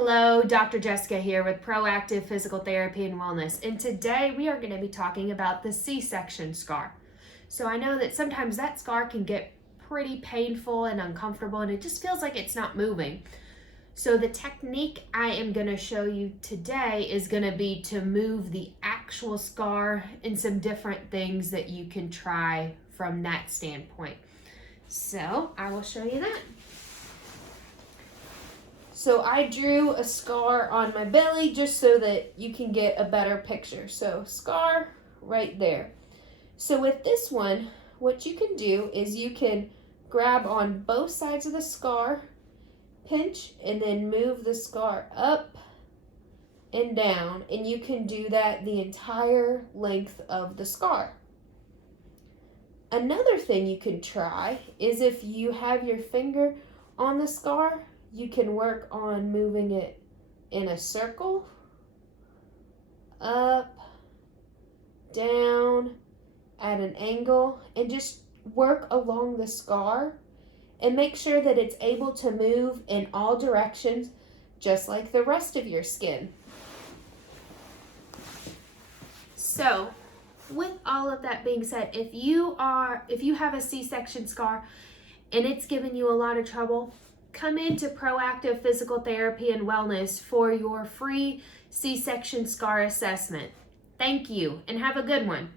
Hello, Dr. Jessica here with Proactive Physical Therapy and Wellness, and today we are going to be talking about the C-section scar. So I know that sometimes that scar can get pretty painful and uncomfortable, and it just feels like it's not moving. So the technique I am going to show you today is going to be to move the actual scar and some different things that you can try from that standpoint. So I will show you that. So I drew a scar on my belly just so that you can get a better picture. So scar right there. So with this one, what you can do is you can grab on both sides of the scar, pinch, and then move the scar up and down. And you can do that the entire length of the scar. Another thing you can try is if you have your finger on the scar, you can work on moving it in a circle, up, down, at an angle, and just work along the scar and make sure that it's able to move in all directions, just like the rest of your skin. So, with all of that being said, if you have a C-section scar and it's giving you a lot of trouble, come into Proactive Physical Therapy and Wellness for your free C-section scar assessment. Thank you and have a good one.